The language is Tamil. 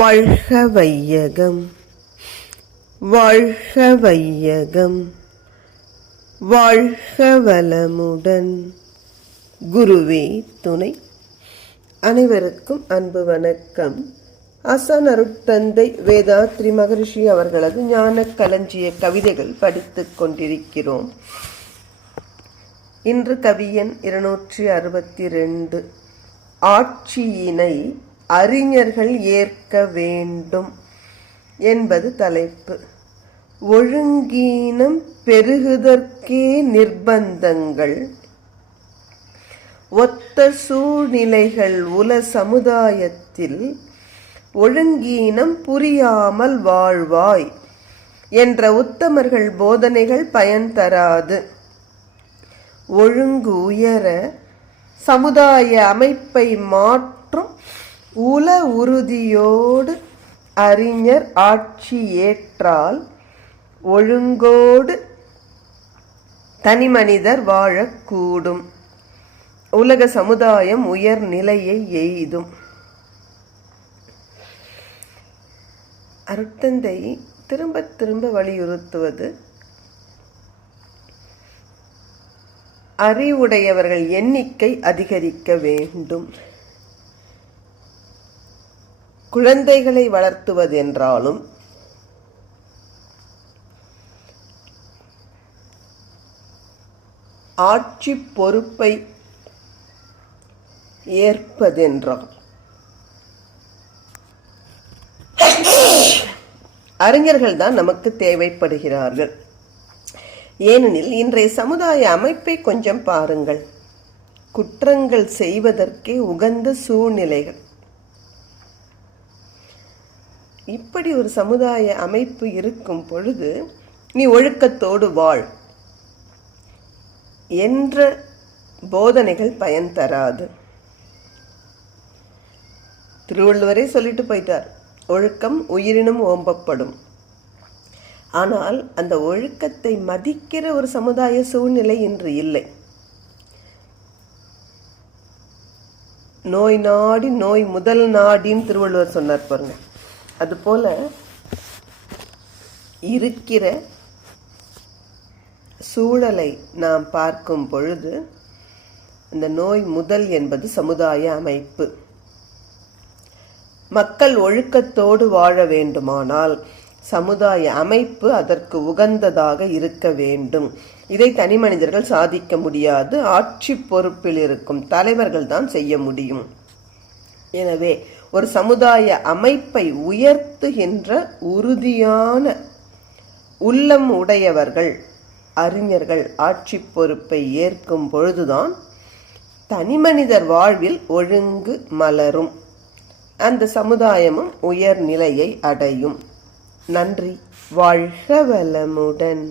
வாழ்க வையகம், வாழ்க வையகம், வாழ்க வளமுடன். குருவே துணை. அனைவருக்கும் அன்பு வணக்கம். ஆசான் அருட்தந்தை வேதாத்ரி மகரிஷி அவர்களது ஞான களஞ்சிய கவிதைகள் படித்துக் கொண்டிருக்கிறோம். இன்று கவியன் 262. ஆட்சியினை அறிஞர்கள் ஏற்க வேண்டும் என்பது தலைப்பு. ஒழுங்கீனம் பெருகுதற்கே நிர்பந்தங்கள், ஒத்த சூழ்நிலைகள் உல சமுதாயத்தில் ஒழுங்கீனம் புரியாமல் வாழ்வாய் என்ற உத்தமர்கள் போதனைகள் பயன் தராது. ஒழுங்கு உயர சமுதாய அமைப்பை மாற்றும் உல உறுதியோடு அறிஞர் ஆட்சி ஏற்றால் ஒழுங்கோடு தனிமனிதர் வாழக்கூடும். உலக சமுதாயம் உயர் நிலையை எய்தும். அருட்தந்தை திரும்ப திரும்ப வலியுறுத்துவது, அறிவுடையவர்கள் எண்ணிக்கை அதிகரிக்க வேண்டும். குழந்தைகளை வளர்த்துவது என்றாலும் ஆட்சி பொறுப்பை ஏற்பதென்றால் அறிஞர்கள் தான் நமக்கு தேவைப்படுகிறார்கள். ஏனெனில் இன்றைய சமுதாய அமைப்பை கொஞ்சம் பாருங்கள். குற்றங்கள் செய்வதற்கே உகந்த சூழ்நிலைகள். இப்படி ஒரு சமுதாய அமைப்பு இருக்கும் பொழுது நீ ஒழுக்கத்தோடு வாழ் என்ற போதனைகள் பயன் தராது. திருவள்ளுவரே சொல்லிட்டு போயிட்டார், ஒழுக்கம் உயிரினும் ஓம்பப்படும். ஆனால் அந்த ஒழுக்கத்தை மதிக்கிற ஒரு சமுதாய சூழ்நிலை இன்று இல்லை. நோய் நாடி நோய் முதல் நாடின்னு திருவள்ளுவர் சொன்னார் பாருங்க. அதுபோல இருக்கிற சூழலை நாம் பார்க்கும் பொழுது இந்த நோய் முதல் என்பது சமுதாய அமைப்பு. மக்கள் ஒழுக்கத்தோடு வாழ வேண்டுமானால் சமுதாய அமைப்பு அதற்கு உகந்ததாக இருக்க வேண்டும். இதை தனி மனிதர்கள் சாதிக்க முடியாது. ஆட்சி பொறுப்பில் இருக்கும் தலைவர்கள் தான் செய்ய முடியும். எனவே ஒரு சமுதாய அமைப்பை உயர்த்துகின்ற உறுதியான உள்ளம் உடையவர்கள் அறிஞர்கள் ஆட்சி பொறுப்பை ஏற்கும் பொழுதுதான் தனிமனிதர் வாழ்வில் ஒழுங்கு மலரும். அந்த சமுதாயமும் உயர்நிலையை அடையும். நன்றி. வாழ்க வளமுடன்.